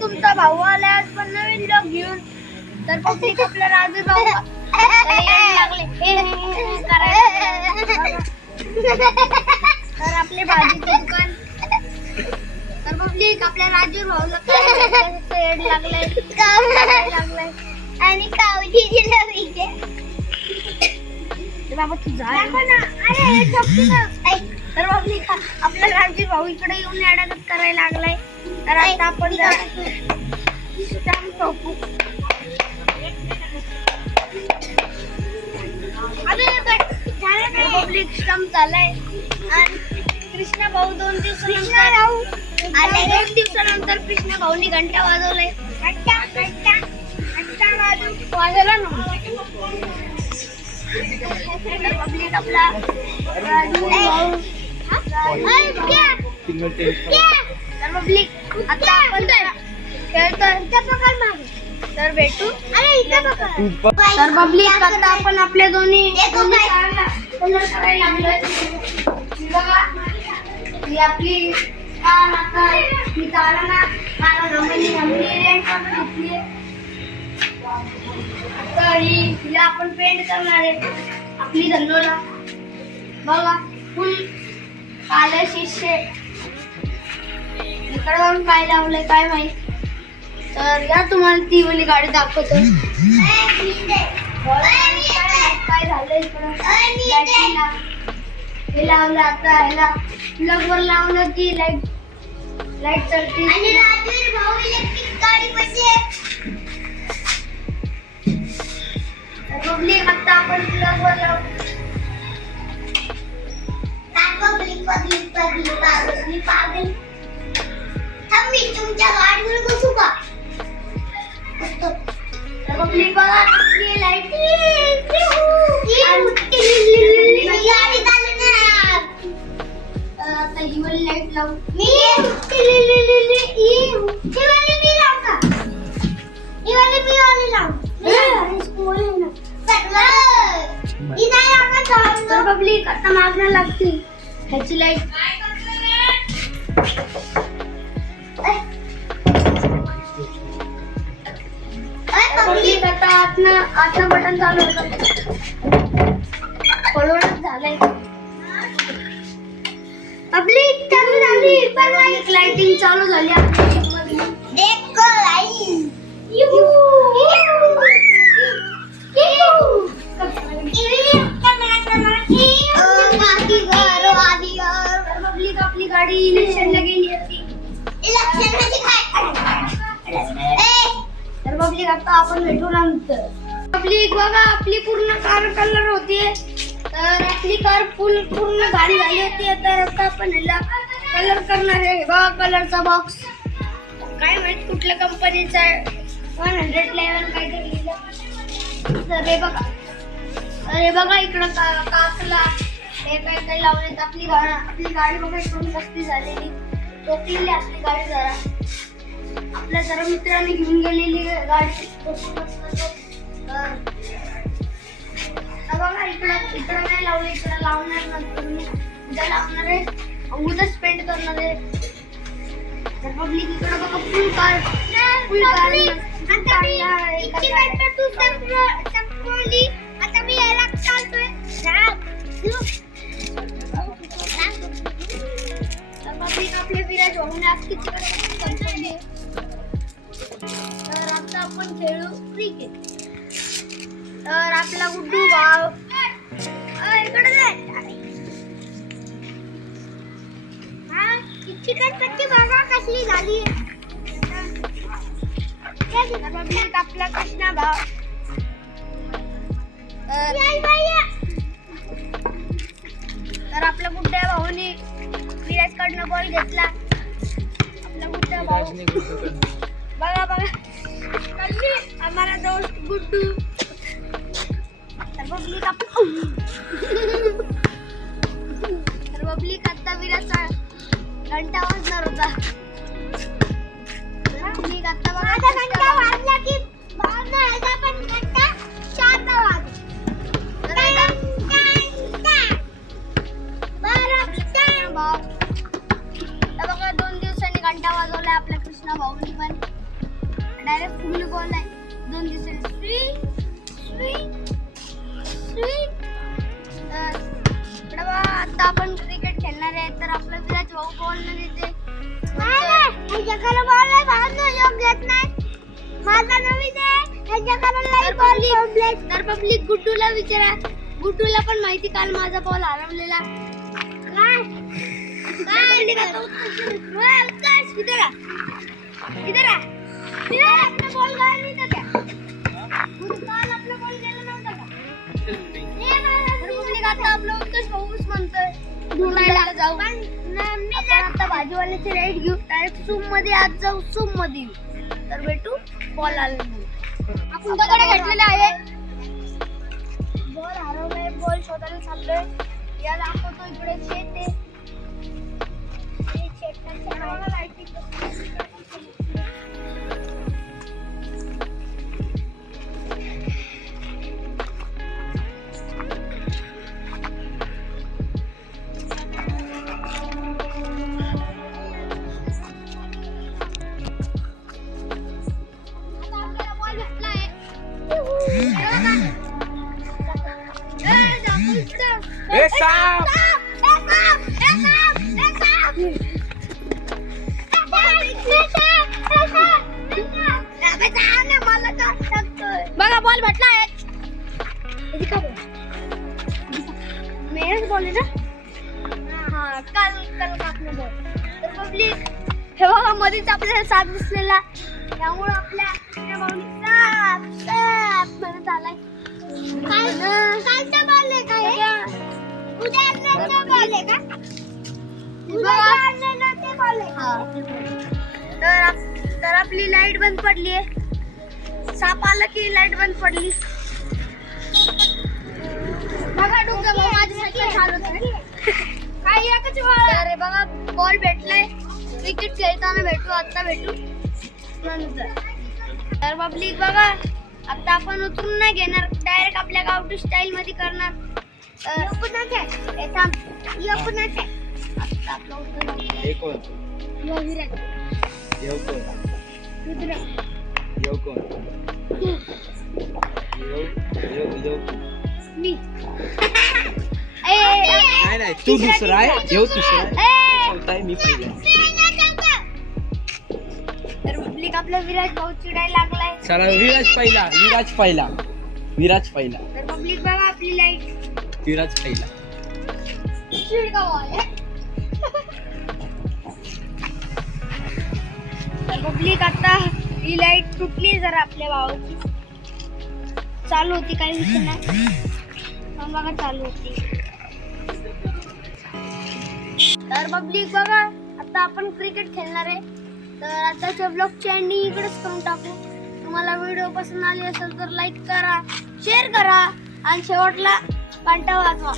तुमचा भाऊ आला आज पण नवीन लोक घेऊन तर पब्लिक आपला राजू भाऊ तर आपले भाजीचे दुकान तर पब्लिक आपल्या राजू भाऊला येड लागलाय आणि कावजी बाबा तुझा तर पब्लिक आपला राजू भाऊ इकडे येऊन येड्यागत करायला लागलाय. तर आता आपण पब्लिक स्टंप झालाय आणि कृष्णा भाऊ 2 दिवसानंतर कृष्णा भाऊनी घंटा वाजवलाय. वाजवला ना पब्लिक आपला पब्लिक आता आपण खेळतोय तर भेटू. तर पब्लिक आता आपण आपल्या दोन्ही कलर करायला लागलोय. ही आपली मी चालला ना मला घेतली आता हिला आपण पेंट करणार आहे आपली धन्नोला बघा फुल काले शिष्य इकडे जाऊन काय लावलंय काय माहित. तर या तुम्हाला ती वाली गाडी दाखवतो काय झालंय इकडं. हे लावलं आता ह्याला प्लग वर लावलं की लाईट चलती. पब्लिक आता आपण प्लग वर लावू. मी तुमच्या गाडीवर बसू का. पब्लिक बघा आपली लाईट आता ही वाली लाईट लावू. पब्लिक आता मागणं लागते ह्याची लाईट. पब्लिक आता आतनं बटन चालू होतं पळवणच झालंय. पब्लिक चालू झाली पब्लिक लाइटिंग चालू झाली आपली देखो लाईट पब्लिक आपली गाडी इलेक्शनला गेली होती. तर पब्लिक आता आपण भेटू नंतर. पब्लिक बघा आपली पूर्ण कार कलर होतीये. तर आपली कार पूर्ण भारी झाली होती. आता आपण ह्याला कलर करणार आहे. बघा कलरचा बॉक्स काय माहित कुठल्या कंपनीचा आहे 111 काहीतरी लिहिलं. तर हे बघा इकडं काकला हे काय लावण्यात आपली गाडी बघा इकडून कसली झालेली टोकलेली असली गाडी. आपल्या जरा मित्रांनी घेऊन गेलेली गाडी बघा इकडं नाही लावलं. इकडं लावणार नंतर मी उद्या लावणार आहे उद्याच पेंट करणार आहे. पब्लिक इकडं बघा फुल कार आता मी यायला चालतोय. आपले विराज होऊन किती. तर आता आपण खेळू क्रिकेट. तर आपला गुड्डू भाव चिकनपट्टी बघा कसली झाली. आपला कृष्णा भाव तर आपल्या गुड्ड्या भाऊनी विराज कडनं बॉल घेतला. आपला गुड्डा भाऊ बघा हमारा दोस्त गुड्डू. तर पब्लिक आता विराजचा घंटा वाजणार होता. पब्लिक आता बघा घंटा वाजला की वाजणार पण घंटा 4 वाजता. आमचे भाऊ बॉल न घेते तर पब्लिक गुड्डूला विचारा. गुड्डूला पण माहिती काल माझा बॉल हरवलेला. भाजीवाल्याची राईड घेऊ डायरेक्ट सूप मध्ये आज जाऊ सूप मध्ये येऊ. तर भेटू बॉल आला आपण दगड घेतलेले आहे. बॉल हरवलाय बॉल शोधायला चाललोय. या दाखवतो इकडे शेत आहे. बघा बॉल भेटला आहे. मेहनत बॉल आहे ना. हा काल कापलं बॉल. तर पब्लिक हे बघा मध्येच आपल्याला साथ बसलेला. त्यामुळे आपल्या म्हणत आलाय. कालचा बॉल आहे काय? उद्याचा बॉल आहे का? तर आपली लाईट बंद पडली आहे. साप आला की लाईट बंद पडली. बघा डुंगर भाऊ माझ्यासाठी चालवतोय. काही एकच अरे बघा बॉल भेटलाय. क्रिकेट खेळताना भेटू. आता भेटू नंतर. तर पब्लिक बघा आता आपण उतरून नाही घेणार. डायरेक्ट आपल्या गावठी स्टाईल मध्ये करणार. तू दुसरा आहे. येऊ दुसरा मी पहिला. तर पब्लिक आपल्या विराज भाऊ चिडायला लागलाय. चला विराज पहिला. तर पब्लिक बघा आपली लाईट. विराज पहिला. तर पब्लिक आता ही लाईट तुटली जरा आपल्या भावाची. चालू होती काही विषय नाही. पण बघा चालू होती. तर पब्लिक बघा आता आपण क्रिकेट खेळणार आहे. तर आताच्या ब्लॉगची एंडिंग इकडेच करून टाकू. तुम्हाला व्हिडिओ पसंत आली असेल तर लाईक करा, शेअर करा आणि शेवटला घंटा वाजवा.